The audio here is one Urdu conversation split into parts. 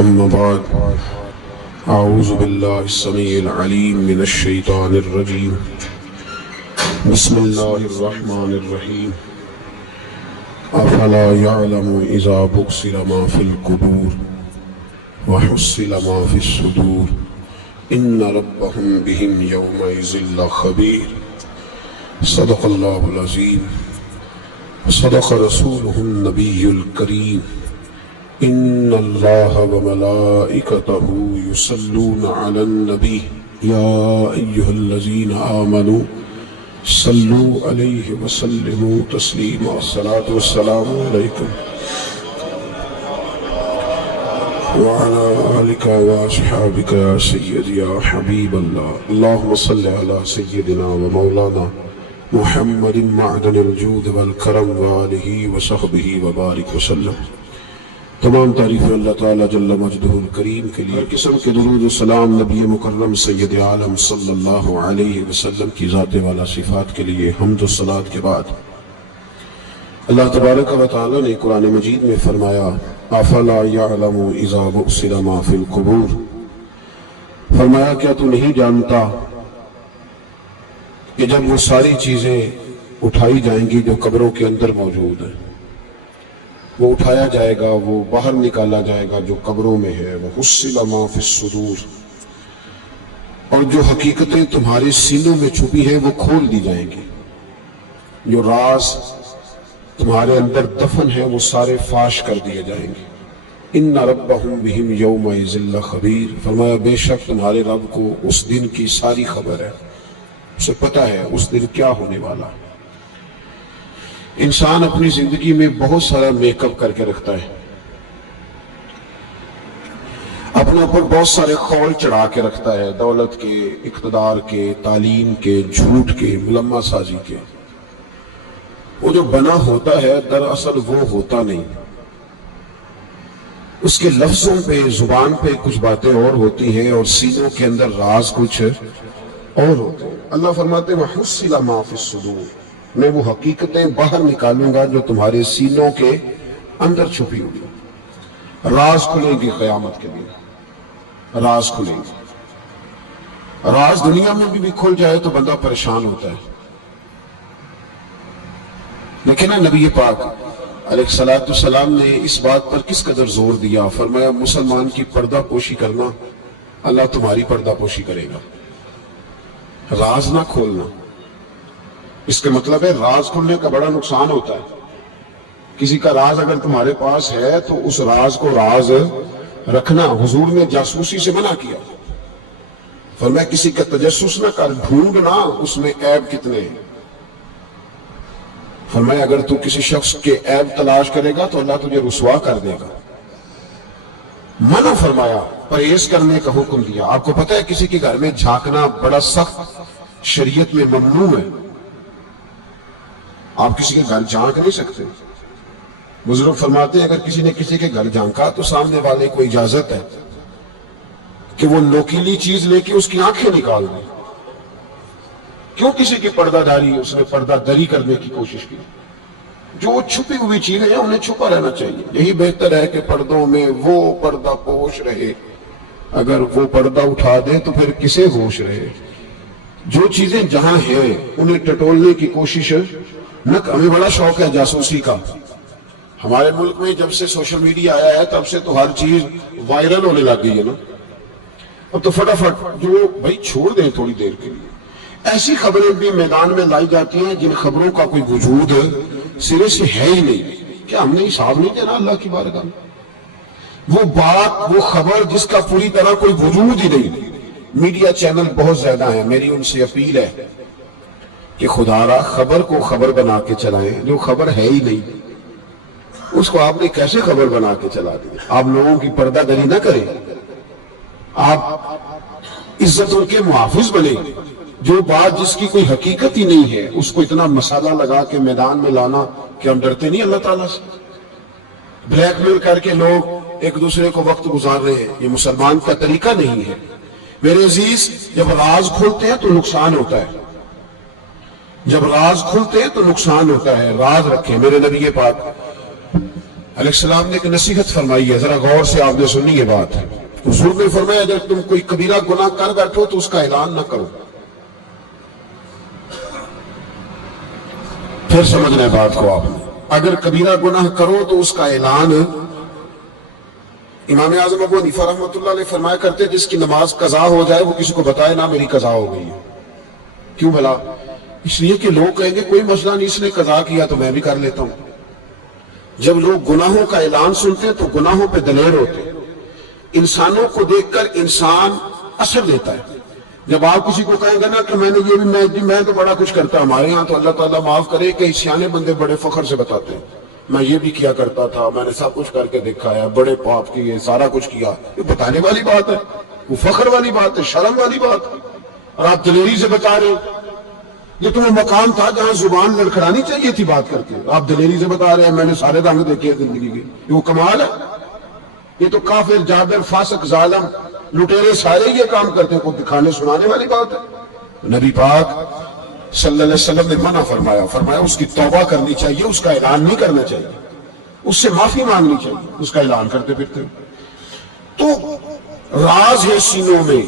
أما بعد أعوذ بالله السميع العليم من الشيطان الرجيم بسم الله الرحمن الرحيم أفلا يعلم إذا بُعْثِرَ ما في القبور وحصل ما في الصدور إن ربهم بهم يومئذ لخبير صدق الله العظيم صدق رسوله النبي الكريم إن الله وملائكته يصلون على النبي يا أيها الذين آمنوا صلوا عليه وسلموا تسليما الصلاة والسلام عليكم وعلى آلك وأصحابك يا سيدي يا حبيب الله اللهم صل على سيدنا ومولانا محمد معدن الجود والکرم وآلہ وصحبہ وبارک وسلم۔ تمام تعریفیں اللہ تعالیٰ جل مجدہ الکریم کے لیے، قسم کے درود و سلام نبی مکرم سید عالم صلی اللہ علیہ وسلم کی ذات والا صفات کے لیے حمد و صلات کے بعد اللہ تبارک و تعالیٰ نے قرآن مجید میں فرمایا افلا یعلم اذا بُعْثِرَ ما فی القبور، فرمایا کیا تو نہیں جانتا کہ جب وہ ساری چیزیں اٹھائی جائیں گی جو قبروں کے اندر موجود ہیں، وہ اٹھایا جائے گا، وہ باہر نکالا جائے گا جو قبروں میں ہے، وہ حصل ما فی الصدور، اور جو حقیقتیں تمہارے سینوں میں چھپی ہیں وہ کھول دی جائیں گی، جو راز تمہارے اندر دفن ہیں وہ سارے فاش کر دیے جائیں گے۔ ان ربہم بہم یومئذ لخبیر، فرمایا بے شک تمہارے رب کو اس دن کی ساری خبر ہے، اسے پتہ ہے اس دن کیا ہونے والا۔ انسان اپنی زندگی میں بہت سارا میک اپ کر کے رکھتا ہے، اپنے اوپر بہت سارے خول چڑھا کے رکھتا ہے، دولت کے، اقتدار کے، تعلیم کے، جھوٹ کے، ملمہ سازی کے۔ وہ جو بنا ہوتا ہے دراصل وہ ہوتا نہیں، اس کے لفظوں پہ، زبان پہ کچھ باتیں اور ہوتی ہیں اور سینوں کے اندر راز کچھ اور ہوتے ہیں۔ اللہ فرماتے ہیں وَحُصِّلَ مَا فِي الصُّدُورِ، میں وہ حقیقتیں باہر نکالوں گا جو تمہارے سینوں کے اندر چھپی ہوئی، راز کھلیں گی قیامت کے لیے، راز کھلیں گی۔ راز دنیا میں بھی کھل جائے تو بندہ پریشان ہوتا ہے، لیکن نبی پاک علیہ السلام نے اس بات پر کس قدر زور دیا، فرمایا مسلمان کی پردہ پوشی کرنا، اللہ تمہاری پردہ پوشی کرے گا، راز نہ کھولنا۔ اس کے مطلب ہے راز کھولنے کا بڑا نقصان ہوتا ہے۔ کسی کا راز اگر تمہارے پاس ہے تو اس راز کو راز رکھنا، حضور نے جاسوسی سے منع کیا، فرمایا کسی کا تجسس نہ کر، ڈھونڈنا اس میں عیب کتنے ہیں۔ فرمایا اگر تو کسی شخص کے عیب تلاش کرے گا تو اللہ تجھے رسوا کر دے گا۔ منع فرمایا، پرہیز کرنے کا حکم دیا۔ آپ کو پتہ ہے کسی کے گھر میں جھانکنا بڑا سخت شریعت میں ممنوع ہے، آپ کسی کے گھر جھانک نہیں سکتے۔ بزرگ فرماتے ہیں اگر کسی نے کسی کے گھر جھانکا تو سامنے والے کو اجازت ہے کہ وہ نوکیلی چیز لے کے اس کی آنکھیں نکال دے۔ کیوں کسی کی پردہ داری اس نے پردہ دری کرنے کی کوشش کی؟ جو چھپی ہوئی چیزیں ہیں انہیں چھپا رہنا چاہیے۔ یہی بہتر ہے کہ پردوں میں وہ پردہ پوش رہے، اگر وہ پردہ اٹھا دے تو پھر کسے ہوش رہے۔ جو چیزیں جہاں ہیں انہیں ٹٹولنے کی کوشش نہ۔ ہمیں بڑا شوق ہے جاسوسی کا، ہمارے ملک میں جب سے سوشل میڈیا آیا ہے تب سے تو ہر چیز وائرل ہونے لگ گئی ہے نا، اب تو فٹافٹ جو بھائی چھوڑ دیں تھوڑی دیر کے لیے۔ ایسی خبریں بھی میدان میں لائی جاتی ہیں جن خبروں کا کوئی وجود سرے سے ہے ہی نہیں، کیا ہم نے حساب نہیں دینا اللہ کی بارگاہ میں؟ وہ بات، وہ خبر جس کا پوری طرح کوئی وجود ہی نہیں۔ میڈیا چینل بہت زیادہ ہیں، میری ان سے اپیل ہے کہ خدا را خبر کو خبر بنا کے چلائیں، جو خبر ہے ہی نہیں اس کو آپ نے کیسے خبر بنا کے چلا دی؟ آپ لوگوں کی پردہ دری نہ کریں، آپ عزتوں کے محافظ بنیں۔ جو بات جس کی کوئی حقیقت ہی نہیں ہے اس کو اتنا مسالہ لگا کے میدان میں لانا، کہ ہم ڈرتے نہیں اللہ تعالیٰ سے؟ بلیک میل کر کے لوگ ایک دوسرے کو وقت گزار رہے ہیں، یہ مسلمان کا طریقہ نہیں ہے۔ میرے عزیز جب راز کھولتے ہیں تو نقصان ہوتا ہے، جب راز کھلتے ہیں تو نقصان ہوتا ہے۔ راز رکھیں۔ میرے نبی پاک علیہ السلام نے ایک نصیحت فرمائی ہے، ذرا غور سے آپ نے سنی یہ بات. حضور نے فرمایا اگر تم کوئی کبیرہ گناہ کر بیٹھو تو اس کا اعلان نہ کرو. پھر سمجھنا ہے بات کو آپ نے. اگر کبیرہ گناہ کرو تو اس کا اعلان. امام اعظم ابو حنیفہ رحمۃ اللہ علیہ فرمایا کرتے جس کی نماز قضا ہو جائے وہ کسی کو بتائے نہ میری قضا ہو گئی ہے. کیوں بھلا؟ اس لیے کہ لوگ کہیں گے کوئی مسئلہ نہیں، اس نے قضا کیا تو میں بھی کر لیتا ہوں. جب لوگ گناہوں کا اعلان سنتے ہیں تو گناہوں پہ دلیر ہوتے ہیں. انسانوں کو دیکھ کر انسان اثر دیتا ہے. جب آپ کسی کو کہیں گے نا کہ میں نے یہ بھی میں تو بڑا کچھ کرتا، ہمارے ہاں تو اللہ تعالیٰ معاف کرے کہ سیانے بندے بڑے فخر سے بتاتے ہیں میں یہ بھی کیا کرتا تھا، میں نے سب کچھ کر کے دیکھا ہے، بڑے پاپ کیے، سارا کچھ کیا. یہ بتانے والی بات ہے، وہ فخر والی بات ہے، شرم والی بات ہے. اور آپ دلیری سے بتا رہے ہیں. یہ تو وہ مقام تھا جہاں زبان لڑکھڑانی چاہیے تھی بات کرتے، آپ دلیری سے بتا رہے ہیں میں نے سارے رنگ دیکھے زندگی کے. یہ وہ کمال ہے. یہ تو کافر، جابر، فاسق، ظالم، لٹیرے سارے یہ کام کرتے ہیں. کوئی دکھانے سنانے والی بات ہے؟ نبی پاک صلی اللہ علیہ وسلم نے منع فرمایا اس کی توبہ کرنی چاہیے، اس کا اعلان نہیں کرنا چاہیے، اس سے معافی مانگنی چاہیے، اس کا اعلان کرتے پھرتے. تو راز ہے سینوں میں،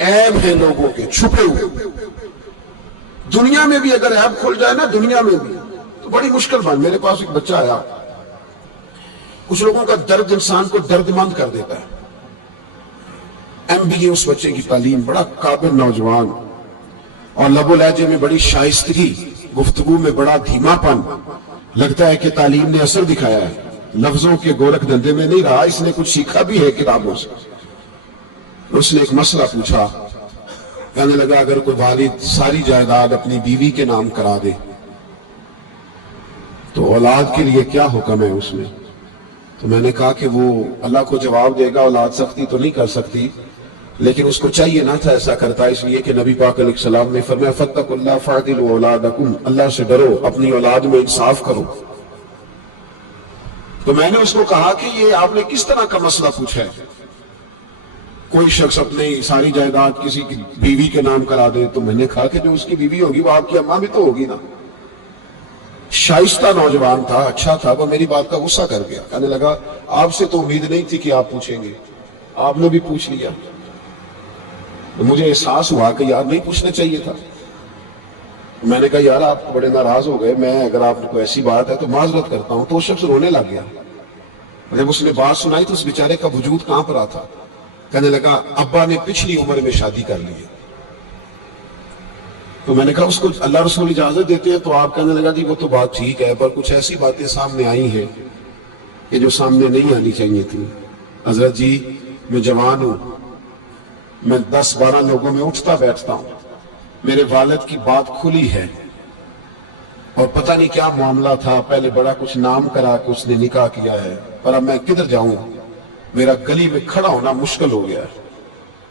عیب ہے لوگوں کے چھپے ہوئے. دنیا میں بھی اگر عیب کھل جائے نا، دنیا میں بھی تو بڑی مشکل بات. میرے پاس ایک بچہ آیا، کچھ لوگوں کا درد انسان کو درد مند کر دیتا ہے. MBA اس بچے کی تعلیم، بڑا قابل نوجوان، اور لب و لہجے میں بڑی شائستگی، گفتگو میں بڑا دھیما پن. لگتا ہے کہ تعلیم نے اثر دکھایا ہے، لفظوں کے گورکھ دھندے میں نہیں رہا، اس نے کچھ سیکھا بھی ہے کتابوں سے. اس نے ایک مسئلہ پوچھا، کہنے لگا اگر کوئی والد ساری جائیداد اپنی بیوی کے نام کرا دے تو اولاد کے لیے کیا حکم ہے اس میں؟ تو میں نے کہا کہ وہ اللہ کو جواب دے گا، اولاد سختی تو نہیں کر سکتی، لیکن اس کو چاہیے نہ تھا ایسا کرتا، اس لیے کہ نبی پاک علیہ السلام نے فرمایا فَاتَّقُوا اللَّهَ فَاعْدِلُوا اولادکم، اللہ سے ڈرو، اپنی اولاد میں انصاف کرو. تو میں نے اس کو کہا کہ یہ آپ نے کس طرح کا مسئلہ پوچھا ہے؟ کوئی شخص اپنی ساری جائیداد کسی کی بیوی کے نام کرا دے. تو میں نے کہا کہ جو اس کی بیوی ہوگی وہ آپ کی اماں بھی تو ہوگی نا. شائستہ نوجوان تھا، اچھا تھا، وہ میری بات کا غصہ کر گیا. کہنے لگا آپ سے تو امید نہیں تھی کہ آپ پوچھیں گے، آپ نے بھی پوچھ لیا. مجھے احساس ہوا کہ یار نہیں پوچھنا چاہیے تھا. میں نے کہا یار آپ بڑے ناراض ہو گئے، میں اگر آپ کو ایسی بات ہے تو معذرت کرتا ہوں. تو وہ شخص رونے لگ گیا. جب اس نے بات سنائی تو اس بیچارے کا وجود کہاں پر آتا. کہنے لگا ابا نے پچھلی عمر میں شادی کر لی ہے. تو میں نے کہا اس کو اللہ رسول اجازت دیتے ہیں تو آپ؟ کہنے لگا جی وہ تو بات ٹھیک ہے، پر کچھ ایسی باتیں سامنے آئی ہیں کہ جو سامنے نہیں آنی چاہیے تھی. حضرت جی میں جوان ہوں، میں 10-12 لوگوں میں اٹھتا بیٹھتا ہوں، میرے والد کی بات کھلی ہے اور پتہ نہیں کیا معاملہ تھا، پہلے بڑا کچھ نام کرا کہ اس نے نکاح کیا ہے، پر اب میں کدھر جاؤں؟ میرا گلی میں کھڑا ہونا مشکل ہو گیا ہے.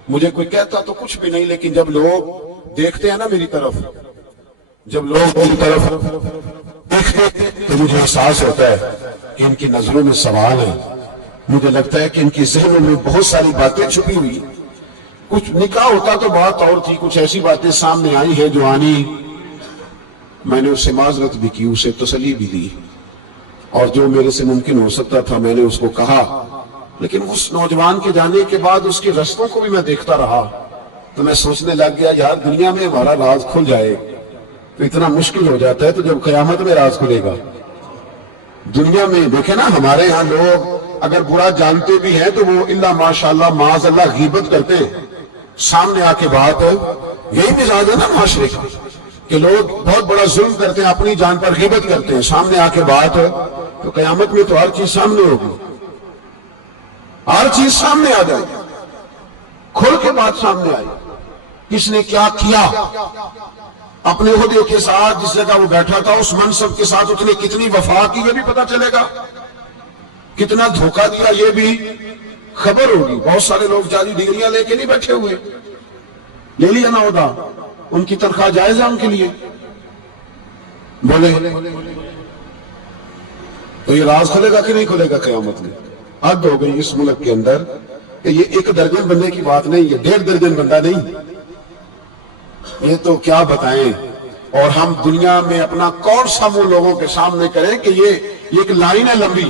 مجھے کوئی کہتا تو کچھ بھی نہیں، لیکن جب لوگ دیکھتے ہیں نا میری طرف، جب لوگ میری طرف دیکھتے ہیں تو مجھے احساس ہوتا ہے کہ ان کی نظروں میں سوال ہے. مجھے لگتا ہے کہ ان کی ذہنوں میں بہت ساری باتیں چھپی ہوئی. کچھ نکاح ہوتا تو بات اور تھی، کچھ ایسی باتیں سامنے آئی ہیں جو آنی. میں نے اس سے معذرت بھی کی، اسے تسلی بھی دی، اور جو میرے سے ممکن ہو سکتا تھا میں نے اس کو کہا. لیکن اس نوجوان کے جانے کے بعد اس کے رستوں کو بھی میں دیکھتا رہا تو میں سوچنے لگ گیا یار دنیا میں ہمارا راز کھل جائے تو اتنا مشکل ہو جاتا ہے، تو جب قیامت میں راز کھلے گا. دنیا میں دیکھیں نا ہمارے ہاں لوگ اگر برا جانتے بھی ہیں تو وہ الا ماشاءاللہ معاذ اللہ غیبت کرتے ہیں. سامنے آ کے بات ہے، یہی مزاج ہے نا معاشرے کا کہ لوگ بہت بڑا ظلم کرتے ہیں، اپنی جان پر غیبت کرتے ہیں. سامنے آ کے بات ہے تو قیامت میں تو ہر چیز سامنے ہوگی، ہر چیز سامنے آ جائے گی، کھل کے بات سامنے آئی. کس نے کیا کیا اپنے عہدے کے ساتھ، جس جگہ وہ بیٹھا تھا اس منصب کے ساتھ اس نے کتنی وفا کی یہ بھی پتا چلے گا، کتنا دھوکہ دیا یہ بھی خبر ہوگی. بہت سارے لوگ جعلی ڈگریاں لے کے نہیں بیٹھے ہوئے، لے لیا نہ ہوتا، ان کی تنخواہ جائز ہے ان کے لیے. بولے تو یہ راز کھلے گا کہ نہیں کھلے گا قیامت میں؟ حد ہو گئی اس ملک کے اندر کہ یہ 1 درجن بندے کی بات نہیں، یہ 1.5 درجن بندہ نہیں. یہ تو کیا بتائیں. اور ہم دنیا میں اپنا کون سا منہ لوگوں کے سامنے کریں کہ یہ ایک لائن ہے لمبی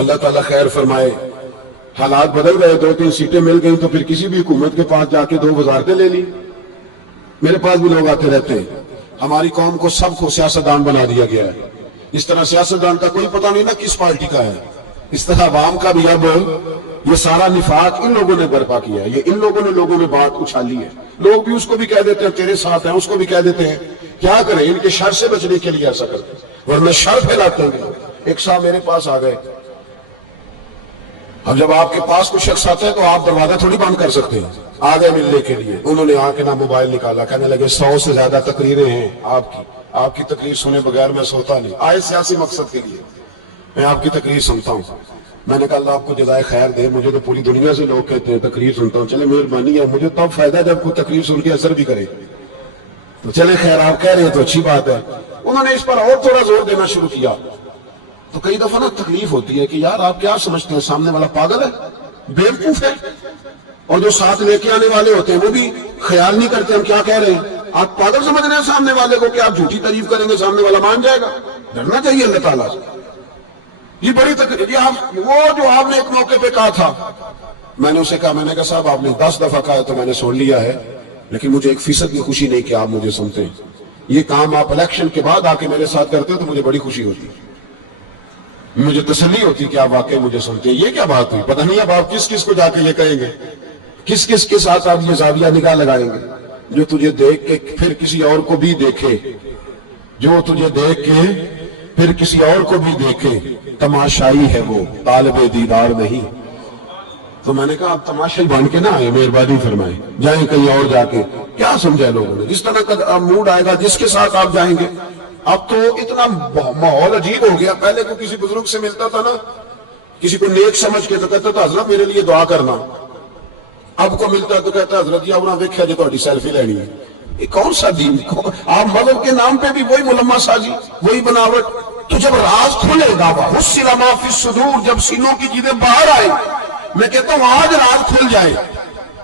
اللہ تعالیٰ خیر فرمائے، حالات بدل گئے، 2-3 سیٹیں مل گئیں تو پھر کسی بھی حکومت کے پاس جا کے 2 وزارتیں لے لی۔ میرے پاس بھی لوگ آتے رہتے ہیں۔ ہماری قوم کو سب کو سیاستدان بنا دیا گیا ہے۔ اس طرح سیاستدان کا کوئی پتہ نہیں نا کس پارٹی کا ہے، اس طرح عوام کا بھی اب یہ سارا نفاق ان لوگوں نے برپا کیا ہے، یہ ان لوگوں نے بات اچھالی ہے۔ لوگ بھی اس کو بھی کہہ دیتے ہیں تیرے ساتھ ہیں، اس کو بھی کہہ دیتے ہیں۔ کیا کریں، ان کے شر سے بچنے کے لیے ایسا کرتے ہیں، ورنہ شر پھیلاتے ہیں۔ ایک صاحب میرے پاس آ گئے۔ اب جب آپ کے پاس کوئی شخص آتا ہے تو آپ دروازہ تھوڑی بند کر سکتے ہیں۔ آ گئے ملنے کے لیے، انہوں نے آ کے نا موبائل نکالا، کہنے لگے 100 سے زیادہ تقریریں ہیں آپ کی تقریر سنے بغیر میں سوتا نہیں۔ آئے سیاسی مقصد کے لیے، میں آپ کی تقریر سنتا ہوں۔ میں نے کہا اللہ آپ کو جزائے خیر دے، مجھے تو پوری دنیا سے لوگ کہتے ہیں تقریر سنتا ہوں، چلے مہربانی ہے، مجھے تب فائدہ جب کوئی تقریر سن کے اثر بھی کرے، تو چلے خیر آپ کہہ رہے ہیں تو اچھی بات ہے۔ انہوں نے اس پر اور تھوڑا زور دینا شروع کیا۔ تو کئی دفعہ نا تکلیف ہوتی ہے کہ یار آپ کیا سمجھتے ہیں، سامنے والا پاگل ہے، بیوقوف ہے، اور جو ساتھ لے کے آنے والے ہوتے ہیں وہ بھی خیال نہیں کرتے ہم کیا کہہ رہے ہیں۔ آپ پاگل سمجھ رہے ہیں سامنے والے کو کہ آپ جھوٹی تعریف کریں گے سامنے والا مان جائے گا۔ ڈرنا چاہیے اللہ تعالیٰ سے۔ یہ بڑی تکلیف، وہ جو آپ نے ایک موقع پہ کہا تھا، میں نے اسے کہا، میں نے کہا صاحب آپ نے 10 دفعہ کہا ہے تو میں نے سن لیا ہے، لیکن مجھے 1% بھی خوشی نہیں کہ آپ مجھے سنتے ہیں۔ یہ کام آپ الیکشن کے بعد آ کے میرے ساتھ کرتے ہو تو مجھے بڑی خوشی ہوتی، مجھے تسلی ہوتی کہ آپ واقعی مجھے سنتے ہیں۔ یہ کیا بات ہوئی، پتہ نہیں اب آپ کس کس کو جا کے یہ کہیں گے، کس کس کے ساتھ آپ یہ زاویہ نگاہ لگائیں گے، جو تجھے دیکھ کے پھر کسی اور کو بھی دیکھے، جو تجھے دیکھ کے پھر کسی اور کو بھی دیکھے، تماشائی ہے وہ طالب دیدار نہیں۔ تو میں نے کہا آپ تماشائی بن کے نہ آئے، مہربانی فرمائیں، جائیں کہیں اور جا کے۔ کیا سمجھا لوگوں نے، جس طرح کا موڈ آئے گا جس کے ساتھ آپ جائیں گے۔ اب تو اتنا ماحول عجیب ہو گیا، پہلے کو کسی بزرگ سے ملتا تھا نا، کسی کو نیک سمجھ کے تو کہتا تھا حضرت میرے لیے دعا کرنا، اب کو ملتا ہے تو کہتا ہے حضرت جی آپ نے دیکھا جی تھوڑی سیلفی لینی ہے۔ یہ کون سا دین، آپ مذہب کے نام پہ بھی وہی ملمہ سازی، وہی بناوٹ۔ تو جب راز کھلے گا، حصل ما فی الصدور، جب سینوں کی چیزیں باہر آئے، میں کہتا ہوں آج راز کھل جائے،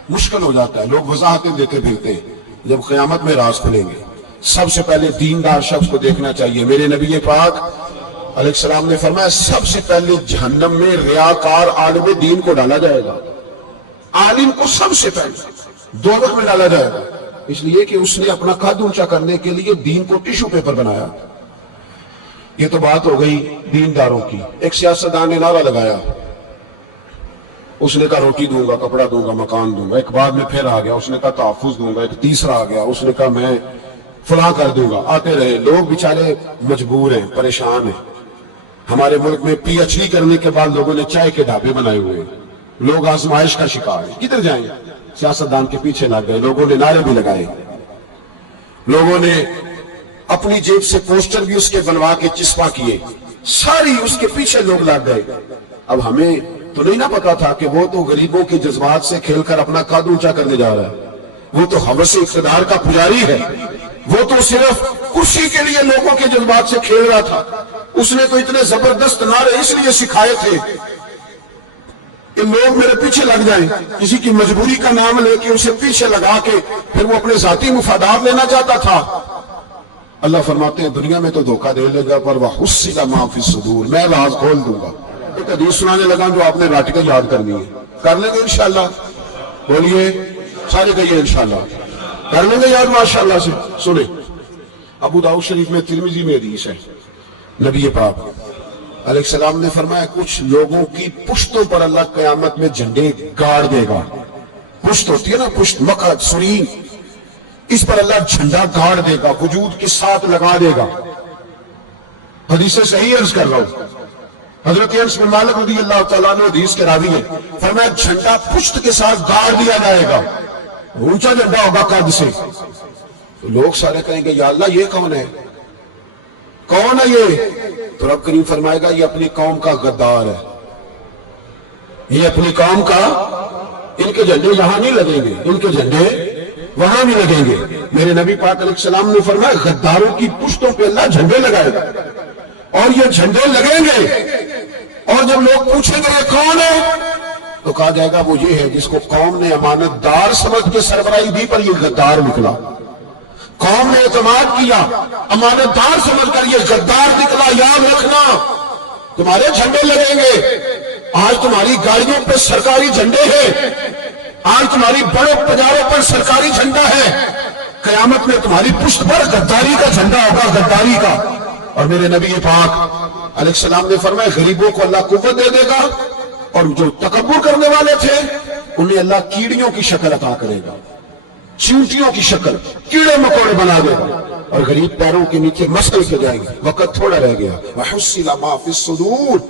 مشکل ہو جاتا ہے، لوگ وضاحتیں دیتے پھرتے ہیں۔ جب قیامت میں راز کھلیں گے، سب سے پہلے دیندار شخص کو دیکھنا چاہیے۔ میرے نبی پاک علیہ السلام نے فرمایا سب سے پہلے جہنم میں ریاکار عالم دین کو ڈالا جائے گا، عالم کو سب سے پہلے دوزخ میں ڈالا جائے گا، اس لیے کہ اس نے اپنا قد اونچا کرنے کے لیے دین کو ٹیشو پیپر بنایا۔ یہ تو بات ہو گئی دینداروں کی۔ ایک سیاستدان نے نعرہ لگایا، اس نے کہا روٹی دوں گا، کپڑا دوں گا، مکان دوں گا۔ ایک بعد میں پھر آ گیا، اس نے کہا تحفظ دوں گا۔ ایک تیسرا آ گیا، اس نے کہا میں فلاں کر دوں گا۔ آتے رہے لوگ، بیچارے مجبور ہیں، پریشان ہیں۔ ہمارے ملک میں پی ایچ ڈی کرنے کے بعد لوگوں نے چائے کے ڈھابے بنائے ہوئے ہیں، لوگ آزمائش کا شکار ہیں۔ کدھر جائیں؟ سیاستدان کے پیچھے لگ گئے، لوگوں نے نعرے بھی لگائے، لوگوں نے اپنی جیب سے پوسٹر بھی اس کے بنوا کے چسپا کیے، ساری اس کے پیچھے لوگ لگ گئے۔ اب ہمیں تو نہیں نہ پتا تھا کہ وہ تو غریبوں کے جذبات سے کھیل کر اپنا قد اونچا کرنے جا رہا ہے، وہ تو ہوس اقتدار کا پجاری ہے، وہ تو صرف کرسی کے لیے لوگوں کے جذبات سے کھیل رہا تھا۔ اس نے تو اتنے زبردست نعرے اس لیے سکھائے تھے کہ لوگ میرے پیچھے لگ جائیں، کسی کی مجبوری کا نام لے کے اسے پیچھے لگا کے پھر وہ اپنے ذاتی مفادات لینا چاہتا تھا۔ اللہ فرماتے ہیں دنیا میں تو دھوکہ دے لے گا، پر وَحُصِّلَ مَا فِي الصُّدُورِ، میں راز کھول دوں گا۔ ایک حدیث سنانے لگا جو آپ نے راٹیکا یاد کرنی ہے، کر لیں گے انشاءاللہ؟ بولیے سارے کہیے انشاءاللہ کر لیں گے یاد ماشاءاللہ سے۔ سنیں، ابو داؤد شریف میں، ترمذی میں حدیث ہے، نبی پاک علیہ السلام نے فرمایا کچھ لوگوں کی پشتوں پر اللہ قیامت میں جھنڈے گاڑ دے گا۔ پشت ہوتی ہے نا، پشت، مقعد، سرین، اس پر اللہ جھنڈا گاڑ دے گا، وجود کے ساتھ لگا دے گا۔ حدیث صحیح عرض کر رہا ہوں، حضرت انس بن مالک رضی اللہ تعالیٰ عنہ حدیث کے راوی ہیں، فرمایا جھنڈا پشت کے ساتھ گاڑ دیا جائے گا، اونچا جھنڈا ہوگا قد سے۔ تو لوگ سارے کہیں گے یا اللہ یہ کون ہے، کون ہے یہ؟ تو رب کریم فرمائے گا یہ اپنی قوم کا غدار ہے، یہ اپنی قوم کا، ان کے جھنڈے یہاں نہیں لگیں گے، ان کے جھنڈے وہاں بھی لگیں گے۔ میرے نبی پاک علیہ السلام نے فرمایا غداروں کی پشتوں پہ اللہ جھنڈے لگائے گا، اور یہ جھنڈے لگیں گے، اور جب لوگ پوچھیں گے یہ کون ہے تو کہا جائے گا وہ یہ ہے جس کو قوم نے امانت دار سمجھ کے سربراہی دی پر یہ غدار نکلا، قوم نے اعتماد کیا، امانت دار سمجھ کر یہ غدار نکلا۔ یاد رکھنا تمہارے جھنڈے لگیں گے. آج تمہاری گاڑیوں پہ سرکاری جھنڈے ہیں, آج تمہاری بڑے بازاروں پر سرکاری جھنڈا ہے. قیامت میں تمہاری پشت پر غداری کا جھنڈا ہوگا, غداری کا. اور میرے نبی پاک علیہ السلام نے فرمایا غریبوں کو اللہ قوت دے دے گا, اور جو تکبر کرنے والے تھے انہیں اللہ کیڑیوں کی شکل عطا کرے گا, چیونٹیوں کی شکل, کیڑے مکوڑے بنا دے گا, اور غریب پیروں کے نیچے مسل پہ جائیں گے. وقت تھوڑا رہ گیا. وَحُصِّلَ مَا فِي الصُّدُورِ,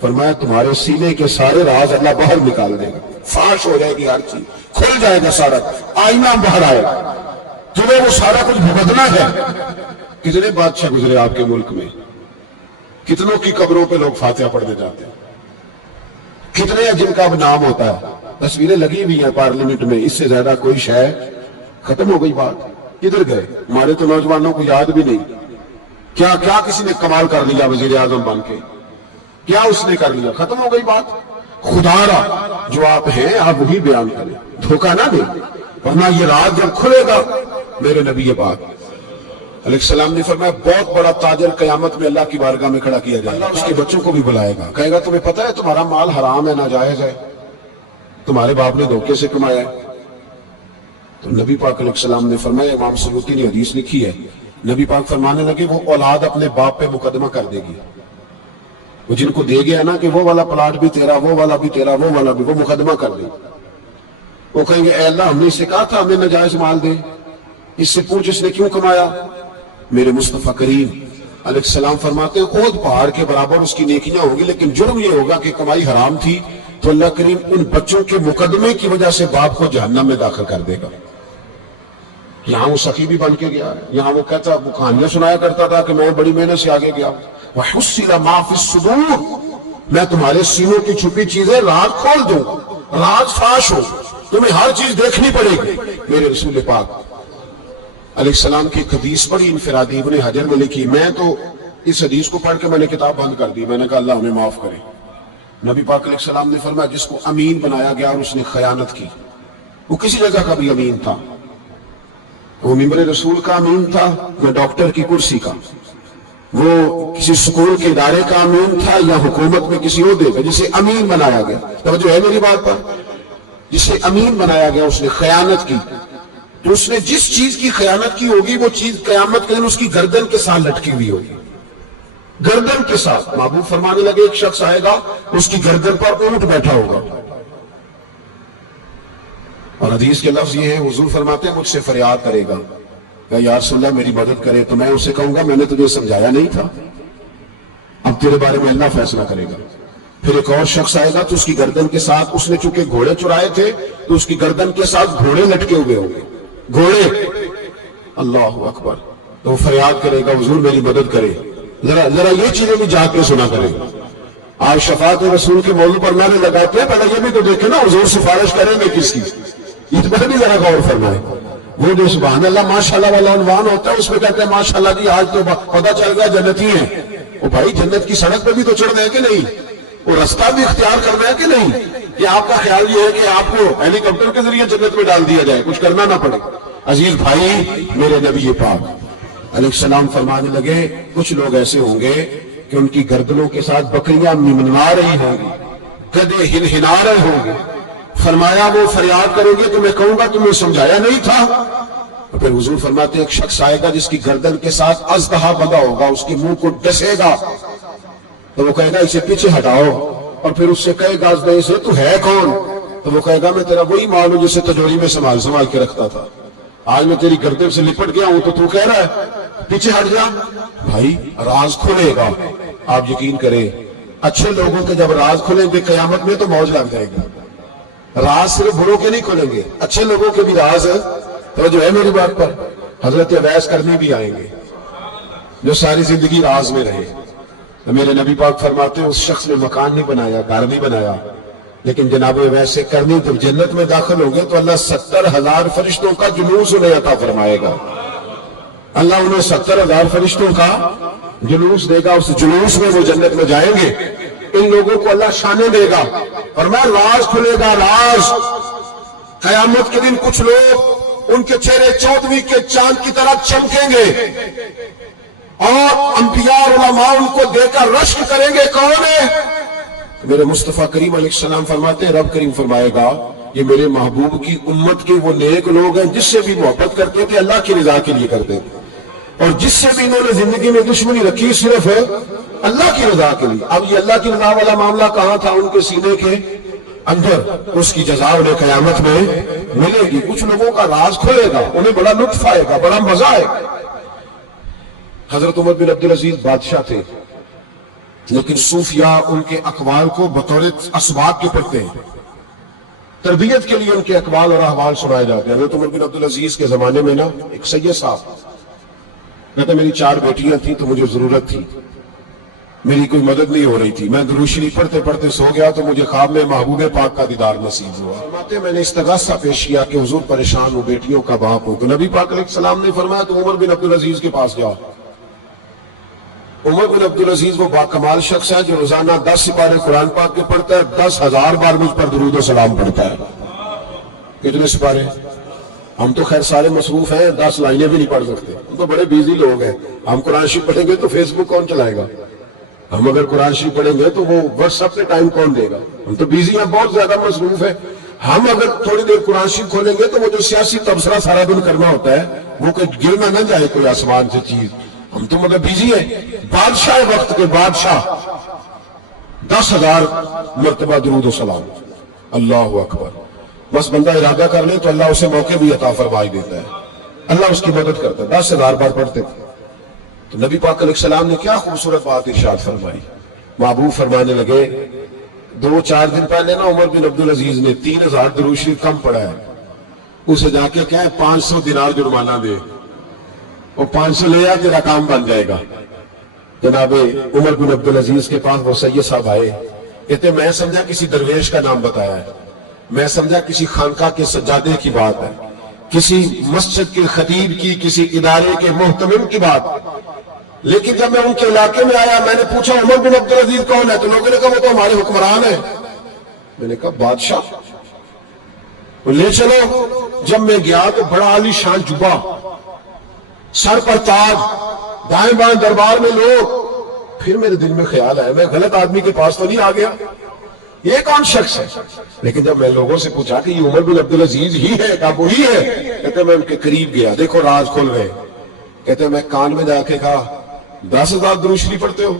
فرمایا تمہارے سینے کے سارے راز اللہ باہر نکال دے گا. فاش ہو جائے گی ہر چیز, کھل جائے گا سارا, آئینہ باہر آئے گا. تمہیں وہ سارا کچھ بھگتنا ہے. کتنے بادشاہ گزرے آپ کے ملک میں, کتنوں کی قبروں پہ لوگ فاتحہ پڑھنے جاتے ہیں, کتنے ہیں جن کا اب نام ہوتا ہے, تصویریں لگی ہوئی ہیں پارلیمنٹ میں. اس سے زیادہ کوئی شے ختم ہو گئی بات. کدھر گئے ہمارے تو نوجوانوں کو یاد بھی نہیں. کیا کیا کسی نے کمال کر لیا وزیر اعظم بن کے, کیا اس نے کر لیا, ختم ہو گئی بات. خدا را جو آپ ہیں آپ وہی بیان کریں, دھوکہ نہ دیں, ورنہ یہ راز جب کھلے گا. میرے نبی بات علیہ السلام نے فرمایا بہت بڑا تاجر قیامت میں اللہ کی بارگاہ میں کھڑا کیا جائے گا. اس کے بچوں کو بھی بلائے گا, کہے گا تمہیں پتہ ہے تمہارا مال حرام ہے, ناجائز ہے, تمہارے باپ نے دھوکے سے کمایا ہے. تو نبی پاک علیہ السلام نے فرمایا, امام سیوطی نے حدیث لکھی ہے, نبی پاک فرمانے لگے وہ اولاد اپنے باپ پہ مقدمہ کر دے گی. وہ جن کو دے گیا نا کہ وہ والا پلاٹ بھی تیرا, وہ والا بھی تیرا, وہ والا بھی, وہ مقدمہ کر دے. وہ کہیں گے اے اللہ ہم نے اسے کہا تھا ہمیں ناجائز مال دے, اس سے پوچھ اس نے کیوں کمایا. میرے مصطفیٰ کریم علیہ السلام فرماتے ہیں احد پہاڑ کے برابر اس کی نیکیاں ہوں گی, لیکن جرم یہ ہوگا کہ کمائی حرام تھی, تو اللہ کریم ان بچوں کے مقدمے کی وجہ سے باپ کو جہنم میں داخل کر دے گا. یہاں وہ سخی بھی بن کے گیا, یہاں وہ کہتا, وہ کہانیاں سنایا کرتا تھا کہ میں بڑی محنت سے آگے گیا. وَحُصِّلَ مَا فِي الصُّدُورِ, میں تمہارے سینوں کی چھپی چیزیں راز کھول دوں, راز فاش ہو, تمہیں ہر چیز دیکھنی پڑے گی. میرے رسول پاک علیہ السلام کی حدیث پڑھی انفرادی ابن حجر میں لکھی. میں تو اس حدیث کو پڑھ کے میں نے کتاب بند کر دی. میں نے کہا اللہ ہمیں معاف کرے. نبی پاک علیہ السلام نے فرمایا جس کو امین بنایا گیا اور اس نے خیانت کی, وہ کسی جگہ کا بھی امین تھا, وہ ممبر رسول کا امین تھا یا ڈاکٹر کی کرسی کا, وہ کسی سکول کے ادارے کا امین تھا یا حکومت میں کسی عہدے کا, جسے امین بنایا گیا. توجہ ہے میری بات پر, جسے امین بنایا گیا اس نے خیانت کی, تو اس نے جس چیز کی خیانت کی ہوگی وہ چیز قیامت کے دن اس کی گردن کے ساتھ لٹکی ہوئی ہوگی, گردن کے ساتھ. محبوب فرمانے لگے ایک شخص آئے گا اس کی گردن پر اونٹ بیٹھا ہوگا, اور حدیث کے لفظ یہ ہیں حضور فرماتے ہیں مجھ سے فریاد کرے گا کہ یا رسول اللہ میری مدد کرے, تو میں اسے کہوں گا میں نے تجھے سمجھایا نہیں تھا, اب تیرے بارے میں اللہ فیصلہ کرے گا. پھر ایک اور شخص آئے گا تو اس کی گردن کے ساتھ, اس نے چونکہ گھوڑے چرائے تھے تو اس کی گردن کے ساتھ گھوڑے لٹکے ہوئے ہوں گے, گھوڑے. اللہ اکبر. تو وہ فریاد کرے گا حضور میری مدد کرے. ذرا یہ چیزیں بھی جا کے سنا کرے. آج شفاعت رسول کے موضوع پر میں نے لگاتے ہیں, پہلے یہ بھی تو دیکھیں نا حضور سفارش کریں گے کس کی, اس پر بھی ذرا غور فرمائے. وہ جو سبحان اللہ ماشاءاللہ والا عنوان ہوتا ہے اس میں کہتے ہیں ماشاءاللہ جی آج تو پتہ چل گیا جنتی ہیں. وہ بھائی جنت کی سڑک پہ بھی تو چڑھنا ہے کہ نہیں, وہ رستہ بھی اختیار کرنا ہے کہ نہیں, کہ آپ کا خیال یہ ہے کہ آپ کو ہیلی کاپٹر کے ذریعے جنت میں ڈال دیا جائے, کچھ کرنا نہ پڑے. عزیز بھائی میرے نبی پاک علیہ السلام فرمانے لگے کچھ لوگ ایسے ہوں گے کہ ان کی گردنوں کے ساتھ بکریاں منمنا رہی ہوں گی, گدھے ہنہنا رہے ہوں گے. فرمایا وہ فریاد کریں گے تو میں کہوں گا تمہیں سمجھایا نہیں تھا. اور پھر حضور فرماتے ہیں ایک شخص آئے گا جس کی گردن کے ساتھ اژدہا بندھا ہوگا, اس کے منہ کو ڈسے گا, تو وہ کہے گا اسے پیچھے ہٹاؤ, اور پھر اس سے کہے گا اژدہے سے تو ہے کون, تو وہ کہے گا میں تیرا وہی مال ہوں جسے تجوری میں سنبھال کے رکھتا تھا, آج میں تیری گردن سے لپٹ گیا ہوں تو کہہ رہا ہے پیچھے ہٹ جا. بھائی راز کھلے گا, آپ یقین کریں اچھے لوگوں کے جب راز کھلیں گے قیامت میں تو موج لگ جائے گی. راز صرف بروں کے نہیں کھلیں گے, اچھے لوگوں کے بھی راز ہے. تو جو ہے میری بات پر حضرت اویس کرنی بھی آئیں گے جو ساری زندگی راز میں رہے. تو میرے نبی پاک فرماتے ہیں اس شخص نے مکان نہیں بنایا, گھر نہیں بنایا, لیکن جناب اویس کرنی جب جنت میں داخل ہوں گے تو اللہ 70,000 فرشتوں کا جلوس انہیں عطا فرمائے گا. اللہ انہیں 70,000 فرشتوں کا جلوس دے گا, اس جلوس میں وہ جنت میں جائیں گے. ان لوگوں کو اللہ شانے دے گا, فرمایا راز کھلے گا, راز. قیامت کے دن کچھ لوگ ان کے چہرے 14ویں کے چاند کی طرح چمکیں گے, اور انبیاء اور علماء ان کو دیکھ کر رشک کریں گے کون ہے؟ میرے مصطفیٰ کریم علیہ السلام فرماتے ہیں رب کریم فرمائے گا یہ میرے محبوب کی امت کے وہ نیک لوگ ہیں جس سے بھی محبت کرتے تھے اللہ کی رضا کے لیے کرتے تھے، اور جس سے بھی انہوں نے زندگی میں دشمنی رکھی صرف اللہ کی رضا کے لیے۔ اب یہ اللہ کی رضا والا معاملہ کہاں تھا؟ ان کے سینے کے اندر، اس کی جزا انہیں قیامت میں ملے گی۔ کچھ لوگوں کا راز کھلے گا، انہیں بڑا لطف آئے گا، بڑا مزہ آئے گا۔ حضرت عمر بن عبدالعزیز بادشاہ تھے، لیکن صوفیاء ان کے اقوال کو بطور اسباب کے پڑھتے ہیں، تربیت کے لیے ان کے اقوال اور احوال سنائے جاتے ہیں۔ حضرت عمر بن عبدالعزیز کے زمانے میں نا ایک سید صاحب کہتے میری 4 بیٹیاں تھیں تو مجھے ضرورت تھی، میری کوئی مدد نہیں ہو رہی تھی، میں درود شریف پڑھتے پڑھتے سو گیا تو مجھے خواب میں محبوب پاک کا دیدار نصیب ہوا۔ فرماتے میں نے استغاثہ پیش کیا کہ حضور پریشان ہوں، بیٹیوں کا باپ ہوں، تو نبی پاک علیہ السلام نے فرمایا تو عمر بن عبدالعزیز کے پاس جاؤ۔ عمر بن عبدالعزیز وہ باکمال شخص ہے جو روزانہ 10 سپارے قرآن پاک کے پڑھتا ہے، 10,000 بار مجھ پر درود و سلام پڑھتا ہے۔ کتنے سپارے؟ ہم تو خیر سارے مصروف ہیں، 10 لائنیں بھی نہیں پڑھ سکتے، ہم تو بڑے بیزی لوگ ہیں۔ ہم قرآن شریف پڑھیں گے تو فیس بک کون چلائے گا؟ ہم اگر قرآن شریف پڑھیں گے تو وہ واٹس ایپ پہ ٹائم کون دے گا؟ ہم تو بیزی ہیں، بہت زیادہ مصروف ہیں۔ ہم اگر تھوڑی دیر قرآن شریف کھولیں گے تو وہ جو سیاسی تبصرہ سارا دن کرنا ہوتا ہے وہ کوئی گرنا نہ جائے کوئی آسمان سے چیز، ہم تو مطلب بیزی ہیں۔ بادشاہ وقت کے بادشاہ 10,000 مرتبہ درود و سلام، اللہ اکبر۔ بس بندہ ارادہ کر لے تو اللہ اسے موقع بھی عطا فرمائی دیتا ہے، اللہ اس کی مدد کرتا ہے۔ 10,000 بار پڑھتے تھے تو نبی پاک علیہ السلام نے کیا خوبصورت بات ارشاد فرمائی۔ محبوب فرمانے لگے 2-4 دن پہلے نا عمر بن عبدالعزیز نے 3,000 درود شریف کم پڑھا ہے، اسے جا کے کہے 500 دینار جرمانہ دے، وہ 500 لے آ تیرا کام بن جائے گا۔ جناب عمر بن عبدالعزیز کے پاس وہ سید صاحب آئے، کہتے میں سمجھا کسی درویش کا نام بتایا ہے، میں سمجھا کسی خانقاہ کے سجادے کی بات ہے، کسی مسجد کے خطیب کی، کسی ادارے کے محتمم کی بات، لیکن جب میں ان کے علاقے میں آیا میں نے پوچھا عمر بن عبدالعزیز کون ہے تو لوگوں نے کہا وہ تو ہمارے حکمران ہیں۔ میں نے کہا بادشاہ؟ وہ لے چلو۔ جب میں گیا تو بڑا عالی شان جبہ، سر پر تاج، دائیں بائیں دربار میں لوگ۔ پھر میرے دل میں خیال آیا میں غلط آدمی کے پاس تو نہیں آ گیا، یہ کون شخص ہے؟ لیکن جب میں لوگوں سے پوچھا کہ یہ عمر بن عبدالعزیز ہی ہے، کہا وہی ہے۔ کہتے میں ان کے قریب گیا، دیکھو راز کھل رہے۔ کہتے میں کان میں جا کے کہا 10,000 درود شریف پڑھتے ہو؟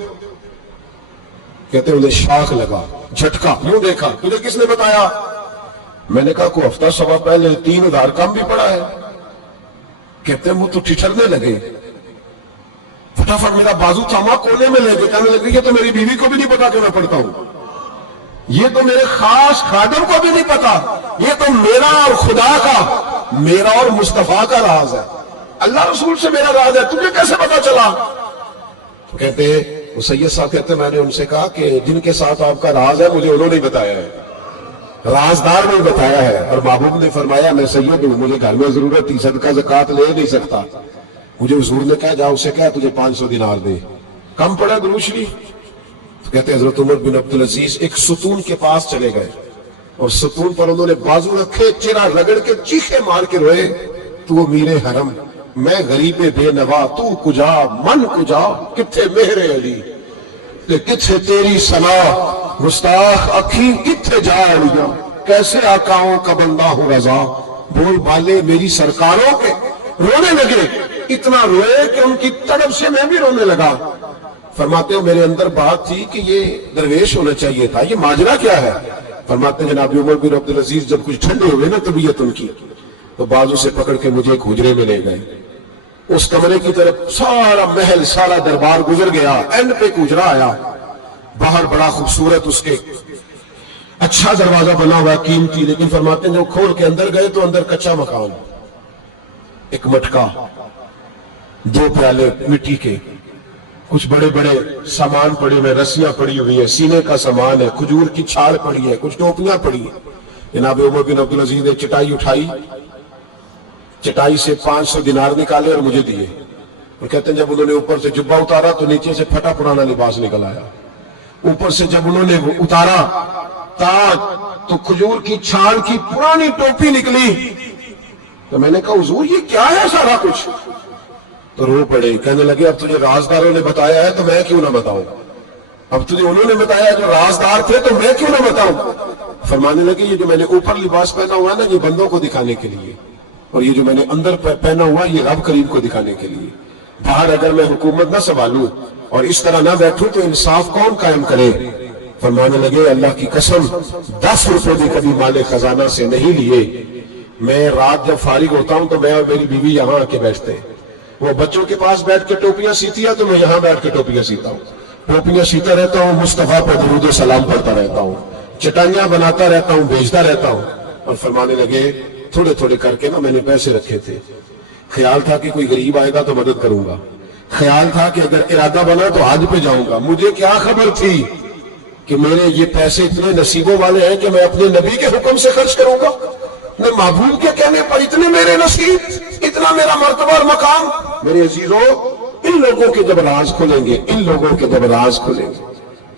کہتے انہیں شاخ لگا، جھٹکا، یوں دیکھا تجھے کس نے بتایا؟ میں نے کہا کوئی ہفتہ سوا پہلے 3,000 کم بھی پڑھا ہے۔ کہتے ہیں وہ تو ٹھٹھرنے لگے، فٹافٹ میرا بازو تھاما، کونے میں لے کے کہنے لگے یہ تو میری بیوی کو بھی نہیں پتا کہ میں پڑھتا ہوں، یہ تو میرے خاص خادم کو بھی نہیں پتا، یہ تو میرا اور خدا کا، میرا اور مصطفیٰ کا راز ہے، اللہ رسول سے میرا راز ہے، تجھے کیسے پتا چلا؟ تو کہتے وہ سید صاحب کہتے میں نے ان سے کہا کہ جن کے ساتھ آپ کا راز ہے مجھے انہوں نے بتایا ہے، رازدار نے بتایا ہے، اور محبوب نے فرمایا میں سید ہوں، مجھے گھر میں ضرورت تھی، صدقہ زکوٰۃ لے نہیں سکتا، مجھے حضور نے کہا جا اسے کہا تجھے 500 دینار دے، کم پڑا درود شریف۔ تو کہتے ہیں حضرت عمر بن عبدالعزیز ایک ستون کے پاس چلے گئے اور ستون پر انہوں نے بازو رکھے، چہرہ رگڑ کے چیخے مار کے روئے، تو میرے حرم، میں غریب بے نوا، تو کجا من کجا، کتھے مہر علی کتھے تیری ثنا، گستاخ اکھی کتھے جا علیہ، کیسے آقاؤں کا بندہ ہوں رضا، بول بالے میری سرکاروں کے۔ رونے لگے، اتنا روئے کہ ان کی طرف سے میں بھی رونے لگا۔ فرماتے ہو میرے اندر بات تھی کہ یہ درویش ہونا چاہیے تھا، یہ ماجرا کیا ہے؟ فرماتے ہیں جناب عمر بن عبدالعزیز جب کچھ ٹھنڈے ہوئے نا طبیعت ان کی، تو بازو سے پکڑ کے مجھے ایک حجرے میں لے گئے، اس کمرے کی طرف سارا محل سارا دربار گزر گیا، اینڈ پہ ایک حجرہ آیا، باہر بڑا خوبصورت اس کے اچھا دروازہ بنا ہوا قیمتی، لیکن فرماتے ہیں جو کھول کے اندر گئے تو اندر کچا مکان، ایک مٹکا، 2 پیالے مٹی کے، کچھ بڑے بڑے سامان پڑے ہوئے، رسیاں پڑی ہوئی ہیں، سینے کا سامان ہے، کھجور کی چھال پڑی ہے، کچھ ٹوپیاں پڑی ہیں۔ جناب عمر بن عبدالعزیز نے چٹائی اٹھائی، چٹائی سے 500 دینار نکالے اور مجھے دیے، اور کہتے ہیں جب انہوں نے اوپر سے جبہ اتارا تو نیچے سے پھٹا پرانا لباس نکل آیا، اوپر سے جب انہوں نے اتارا تاج تو کھجور کی چھال کی پرانی ٹوپی نکلی، تو میں نے کہا حضور یہ کیا ہے سارا کچھ؟ تو رو پڑے، کہنے لگے اب تجھے رازداروں نے بتایا ہے تو میں کیوں نہ بتاؤں، اب تجھے انہوں نے بتایا جو رازدار تھے تو میں کیوں نہ بتاؤں۔ فرمانے لگے یہ جو میں نے اوپر لباس پہنا ہوا ہے نا، یہ بندوں کو دکھانے کے لیے، اور یہ جو میں نے اندر پہنا ہوا یہ رب کریم کو دکھانے کے لیے۔ باہر اگر میں حکومت نہ سنبھالوں اور اس طرح نہ بیٹھوں تو انصاف کون قائم کرے؟ فرمانے لگے اللہ کی قسم 10 روپے بھی کبھی مال خزانہ سے نہیں لیے، میں رات جب فارغ ہوتا ہوں تو میں اور میری بیوی یہاں آ کے بیٹھتے ہیں، وہ بچوں کے پاس بیٹھ کے ٹوپیاں سیتی ہے تو میں یہاں بیٹھ کے ٹوپیاں سیتا ہوں، ٹوپیاں سیتا رہتا ہوں، مصطفیٰ پر درود و سلام پڑھتا رہتا ہوں، چٹائیاں بناتا رہتا ہوں، بھیجتا رہتا ہوں۔ اور فرمانے لگے تھوڑے تھوڑے کر کے نا میں نے پیسے رکھے تھے، خیال تھا کہ کوئی غریب آئے گا تو مدد کروں گا، خیال تھا کہ اگر ارادہ بنا تو حج پہ جاؤں گا، مجھے کیا خبر تھی کہ میرے یہ پیسے اتنے نصیبوں والے ہیں کہ میں اپنے نبی کے حکم سے خرچ کروں گا، میں محبوب کے کہنے پر اتنے میرے نصیب، اتنا میرا مرتبہ اور مقام۔ میرے عزیزوں، ان لوگوں کے جب راز کھلیں گے، ان لوگوں کے جب راز کھلیں گے،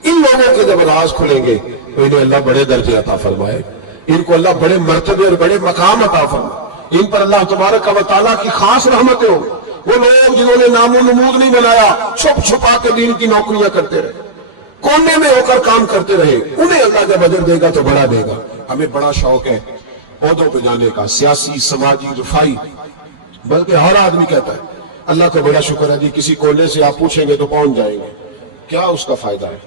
ان لوگوں کے جب راز کھلیں گے تو انہیں اللہ بڑے درجے عطا فرمائے، ان کو اللہ بڑے مرتبے اور بڑے مقام عطا فرمائے، ان پر اللہ تبارک و تعالیٰ کی خاص رحمتیں ہوں۔ وہ لوگ جنہوں نے نام و نمود نہیں بنایا، چھپ چھپا کے دین کی نوکریاں کرتے رہے، کونے میں ہو کر کام کرتے رہے، انہیں اللہ جب اجر دے گا تو بڑا دے گا۔ ہمیں بڑا شوق ہے عہدوں پہ جانے کا، سیاسی، سماجی، رفائی، بلکہ ہر آدمی کہتا ہے اللہ کا بڑا شکر ہے جی کسی کونے سے آپ پوچھیں گے تو پہنچ جائیں گے، کیا اس کا فائدہ ہے؟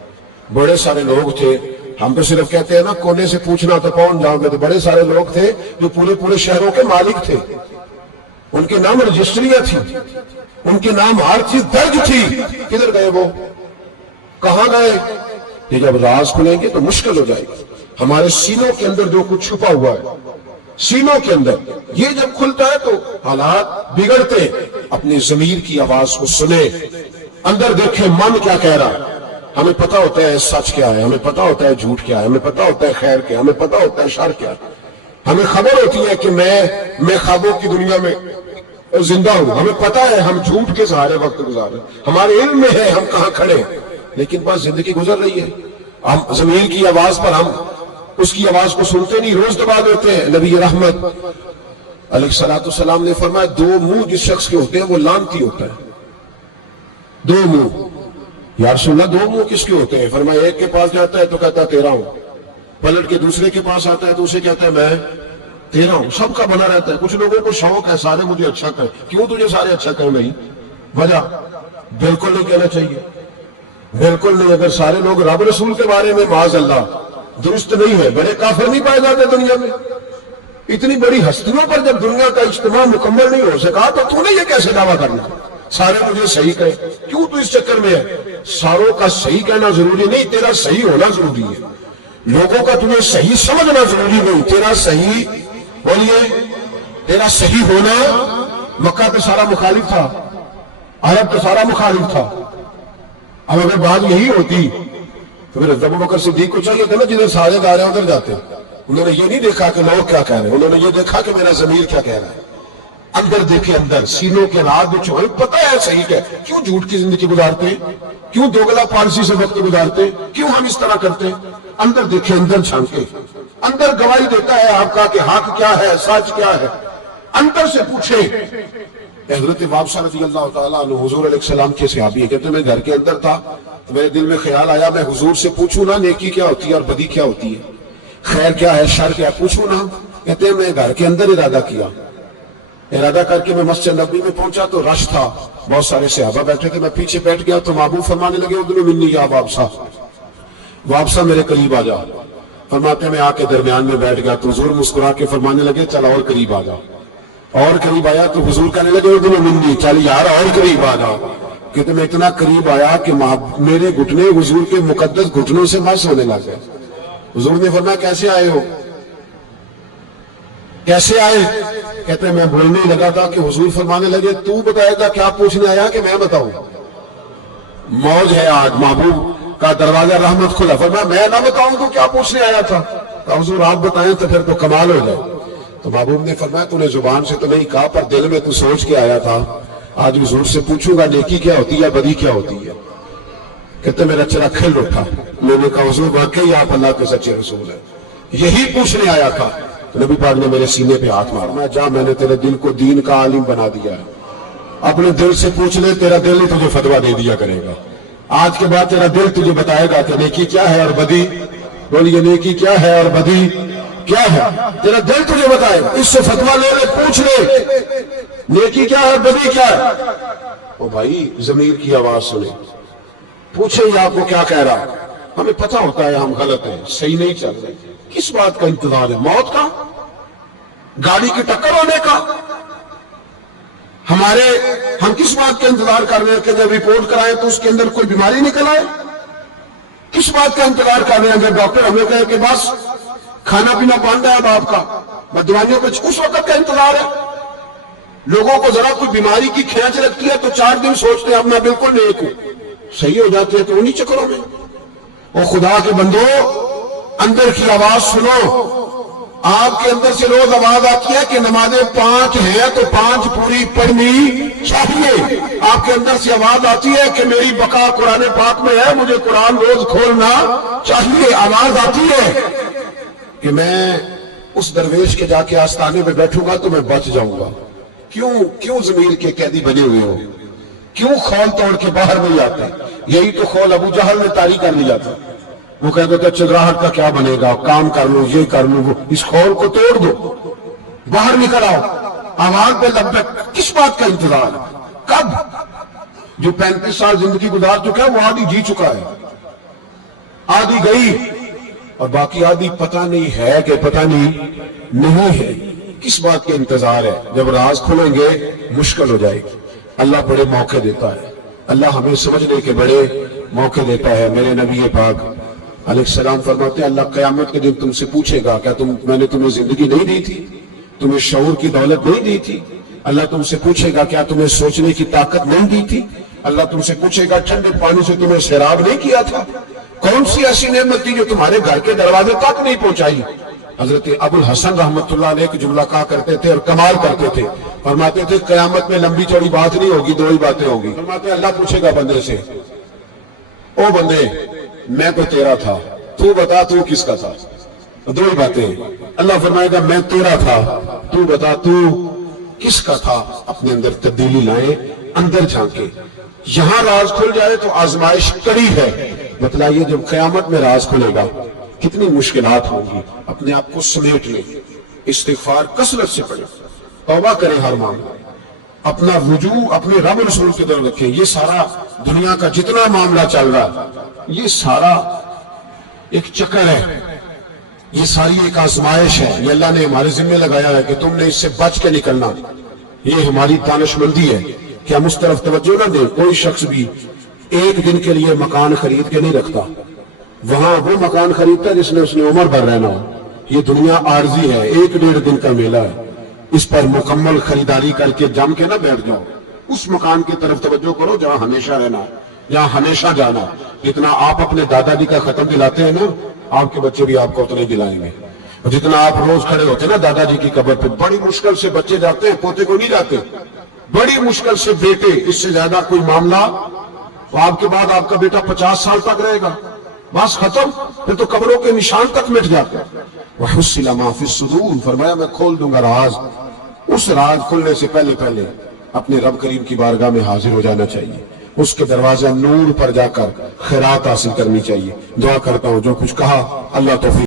بڑے سارے لوگ تھے، ہم تو صرف کہتے ہیں نا کونے سے پوچھنا تو پہنچ جاؤں گے، تو بڑے سارے لوگ تھے جو پورے شہروں کے مالک تھے، ان کے نام رجسٹریاں تھیں، ان کے نام ہر چیز درج تھی، کدھر گئے وہ؟ کہاں گئے؟ یہ جب راز کھلیں گے تو مشکل ہو جائے گی۔ ہمارے سینوں کے اندر جو کچھ چھپا ہوا ہے، سینوں کے اندر یہ جب کھلتا ہے تو حالات بگڑتے۔ اپنی ضمیر کی آواز کو سنیں، اندر دیکھیں من کیا کہہ رہا ہے۔ ہمیں پتہ ہوتا ہے سچ کیا ہے، ہمیں پتہ ہوتا ہے جھوٹ کیا ہے، ہمیں پتہ ہوتا ہے خیر کیا ہے، ہمیں پتہ ہوتا ہے شر کیا ہے، ہمیں خبر ہوتی ہے کہ میں خوابوں کی دنیا میں زندہ ہوں، ہمیں پتہ ہے ہم جھوٹ کے سہارے وقت گزار رہے ہیں، ہمارے علم میں ہے ہم کہاں کھڑے ہیں، لیکن بس زندگی گزر رہی ہے، ہم ضمیر کی آواز پر ہم اس کی آواز کو سنتے نہیں، روز دبا دیتے ہیں۔ نبی رحمت علیہ السلام نے فرمایا 2 منہ جس شخص کے ہوتے ہیں وہ لعنتی ہوتا ہے۔ 2 منہ، یا رسول اللہ 2 منہ کس کے ہوتے ہیں؟ فرمایا ایک کے پاس جاتا ہے تو کہتا ہے تیرا ہوں، پلٹ کے دوسرے کے پاس آتا ہے تو اسے کہتا ہے میں تیرا ہوں، سب کا بنا رہتا ہے۔ کچھ لوگوں کو شوق ہے سارے مجھے اچھا کہیں، کیوں تجھے سارے اچھا کہیں؟ نہیں، وجہ بالکل نہیں کہنا چاہیے، بالکل نہیں۔ اگر سارے لوگ رب رسول کے بارے میں معاذ اللہ درست نہیں ہے، بڑے کافر نہیں پائے جاتے دنیا میں؟ اتنی بڑی ہستیوں پر جب دنیا کا اجتماع مکمل نہیں ہو سکا تو تو نے یہ کیسے دعویٰ کرنا سارے مجھے صحیح کہیں؟ کیوں تو اس چکر میں ہے؟ ساروں کا صحیح کہنا ضروری نہیں، تیرا صحیح ہونا ضروری ہے۔ لوگوں کا تمہیں صحیح سمجھنا ضروری نہیں، تیرا صحیح، بولیے، تیرا صحیح ہونا۔ مکہ پہ سارا مخالف تھا، عرب پہ سارا مخالف تھا۔ اب اگر بات یہی ہوتی تو پھر ابو بکر صدیق کو چاہیے تھا نا جدھر سارے جا رہے ہیں ادھر جاتے۔ انہوں نے یہ نہیں دیکھا کہ لوگ کیا کہہ رہے ہیں، انہوں نے یہ دیکھا کہ میرا ضمیر کیا کہہ رہا ہے۔ اندر دیکھے، اندر سینوں کے راز جو چھوئے، پتہ ہے صحیح کہ کیوں جھوٹ کی زندگی گزارتے ہیں، کیوں دوگلا پالسی سے وقت گزارتے ہیں، کیوں ہم اس طرح کرتے ہیں؟ اندر دیکھے، اندر جھانکے، اندر گواہی دیتا ہے آپ کا کہ حق کیا ہے، سچ کیا ہے، اندر سے پوچھے۔ حضرت وابصہ رضی اللہ تعالیٰ عنہ حضور علیہ السلام کے صحابی ہے، کہتے میں گھر کے اندر تھا تو میرے دل میں خیال آیا میں حضور سے پوچھوں نا نیکی کیا ہوتی ہے اور بدی کیا ہوتی ہے، خیر کیا ہے شر کیا ہے، پوچھوں نا۔ کہتے ہیں میں گھر کے اندر ارادہ کیا، ارادہ کر کے میں مسجد نبوی میں پہنچا تو رش تھا، بہت سارے صحابہ بیٹھے تھے، میں پیچھے بیٹھ گیا تو محبوب فرمانے لگے ادنو منی یا وابصہ، وابصہ میرے قریب آ جا۔ فرماتے ہیں میں آ کے درمیان میں بیٹھ گیا تو حضور مسکرا کے فرمانے لگے چل اور قریب آ جا، اور قریب آیا تو حضور کہنے لگے ادنو منی، چل یار اور قریب آ جا۔ کہتے میں اتنا قریب آیا کہ میرے گھٹنے حضور کے مقدس گھٹنوں سے مس ہونے لگ گئے۔ حضور نے فرمایا کیسے آئے ہو، کیسے آئے؟ کہتے ہیں میں بولنے لگا تھا کہ حضور فرمانے لگے تو بتائے گا کیا پوچھنے آیا کہ میں بتاؤں؟ موج ہے آج، محبوب کا دروازہ رحمت کھلا، فرمایا میں نہ بتاؤں تو کیا پوچھنے آیا تھا؟ تو حضور آپ بتائیں تو پھر تو کمال ہو جائے۔ تو محبوب نے فرمایا تو نے زبان سے تو نہیں کہا پر دل میں تو سوچ کے آیا تھا، آج حضور سے پوچھوں گا نیکی کیا ہوتی ہے بدی کیا ہوتی ہے۔ کہتے میرا چرا کھل اٹھا، میں نے کہا حضور واقعی آپ اللہ کے سچے رسول ہیں، یہی پوچھنے آیا تھا۔ نبی پاک نے میرے سینے پہ ہاتھ مارا، میں جا میں نے تیرے دل کو دین کا عالم بنا دیا ہے، اپنے دل سے پوچھ لے، تیرا دل ہی تجھے فتویٰ دے دیا کرے گا۔ آج کے بعد تیرا دل تجھے بتائے گا کہ نیکی کیا ہے اور بدی، بولیے نیکی کیا ہے اور بدی کیا ہے، تیرا دل تجھے بتائے گا۔ اس سے فتویٰ لے لے، پوچھ لے نیکی کیا ہے اور بدی کیا ہے۔ او بھائی ضمیر کی آواز سنے، پوچھیں یہ آپ کو کیا کہہ رہا ہے، ہمیں پتہ ہوتا ہے ہم غلط ہیں، صحیح نہیں چل رہے، کس بات کا انتظار ہے؟ موت کا، گاڑی کی ٹکر ہونے کا؟ ہم کس بات کا انتظار کر رہے ہیں کہ جب رپورٹ کرائیں تو اس کے اندر کوئی بیماری نکل آئے؟ کس بات کا انتظار کر رہے ہیں جب ڈاکٹر ہمیں کہے کہ بس کھانا پینا بند ہے اب آپ کا، بس دوائیوں پہ، اس وقت کا انتظار ہے؟ لوگوں کو ذرا کوئی بیماری کی کھینچ لگتی ہے تو 4 دن سوچتے ہیں اب میں بالکل نیک ہوں، صحیح ہو جاتے ہیں تو انہی چکروں میں۔ اور خدا کے بندو اندر کی آواز سنو، آپ کے اندر سے روز آواز آتی ہے کہ نمازیں 5 ہیں تو 5 پوری پڑھنی چاہیے۔ آپ کے اندر سے آواز آتی ہے کہ میری بقا قرآن پاک میں ہے، مجھے قرآن روز کھولنا چاہیے۔ آواز آتی ہے کہ میں اس درویش کے جا کے آستانے میں بیٹھوں گا تو میں بچ جاؤں گا۔ کیوں ضمیر کے قیدی بنے ہوئے ہو؟ کیوں خول توڑ کے باہر نہیں آتے؟ یہی تو خول ابو جہل نے طاری کر لیا تھا۔ وہ کہتے تھے چگراہٹ کا کیا بنے گا، کام کر لوں، یہ کر لوں، اس خول کو توڑ دو، باہر نکل آؤ، آواز پہ لبیک۔ کس بات کا انتظار؟ کب؟ جو 35 سال زندگی گزار چکا ہے وہ آدھی جی چکا ہے، آدھی گئی اور باقی آدھی پتہ نہیں ہے کہ پتہ نہیں ہے۔ کس بات کے انتظار ہے؟ جب راز کھلیں گے مشکل ہو جائے گی۔ اللہ بڑے موقع دیتا ہے، اللہ ہمیں سمجھنے کے بڑے موقع دیتا ہے۔ میرے نبی پاک علیہ السلام فرماتے ہیں اللہ قیامت کے دن تم سے پوچھے گا کیا میں نے تمہیں زندگی نہیں دی تھی، تمہیں شعور کی دولت نہیں دی تھی؟ اللہ تم سے پوچھے گا کیا تمہیں سوچنے کی طاقت نہیں دی تھی؟ اللہ تم سے پوچھے گا ٹھنڈے پانی سے تمہیں سیراب نہیں کیا تھا؟ کون سی ایسی نعمت تھی جو تمہارے گھر کے دروازے تک نہیں پہنچائی؟ حضرت ابو الحسن رحمت اللہ علیہ ایک جملہ کہا کرتے تھے اور کمال کرتے تھے، فرماتے تھے قیامت میں لمبی چوڑی بات نہیں ہوگی، 2 ہی باتیں ہوگی۔ فرماتے اللہ پوچھے گا بندے سے، او بندے میں تو تیرا تھا، تو بتا تو کس کا تھا؟ 2 ہی باتیں۔ اللہ فرمائے گا میں تیرا تھا، تو بتا تو کس کا تھا؟ اپنے اندر تبدیلی لائیں، اندر جھانکے۔ یہاں راز کھل جائے تو آزمائش کڑی ہے۔ بتلائیے جب قیامت میں راز کھلے گا کتنی مشکلات ہوں گی۔ اپنے آپ کو سمیٹ لیں، استغفار کثرت سے پڑھیں، توبہ کریں ہر معاملہ، اپنا رجوع اپنے رب رسول کی طرف رکھیں۔ یہ سارا دنیا کا جتنا معاملہ چل رہا یہ سارا ایک چکر ہے، یہ ساری ایک آزمائش ہے۔ یہ اللہ نے ہمارے ذمہ لگایا ہے کہ تم نے اس سے بچ کے نکلنا۔ یہ ہماری دانش مندی ہے کہ ہم اس طرف توجہ نہ دیں۔ کوئی شخص بھی 1 دن کے لیے مکان خرید کے نہیں رکھتا، وہاں وہ مکان خریدتا ہے جس نے عمر بھر رہنا ہو۔ یہ دنیا عارضی ہے، 1-1.5 دن کا میلہ ہے، اس پر مکمل خریداری کر کے جم کے نہ بیٹھ جاؤ۔ اس مکان کی طرف توجہ کرو جہاں ہمیشہ رہنا، جہاں ہمیشہ جانا۔ جتنا آپ اپنے دادا جی کا ختم دلاتے ہیں نا، آپ کے بچے بھی آپ کو اتنے دلائیں گے۔ اور جتنا آپ روز کھڑے ہوتے ہیں نا دادا جی کی قبر پہ، بڑی مشکل سے بچے جاتے ہیں، پوتے کو نہیں جاتے، بڑی مشکل سے بیٹے، اس سے زیادہ کوئی معاملہ۔ تو آپ کے بعد آپ کا بیٹا 50 سال تک رہے گا، بس ختم، پھر تو قبروں کے نشان تک مٹ جاتے ہیں۔ وَحُصِّلَ مَا فِي الصُّدُورِ، فرمایا میں کھول دوں گا راز۔ اس راز کھلنے سے پہلے اپنے رب کریم کی بارگاہ میں حاضر ہو جانا چاہیے، اس کے دروازے نور پر جا کر خیرات حاصل کرنی چاہیے۔ دعا کرتا ہوں جو کچھ کہا اللہ توفیق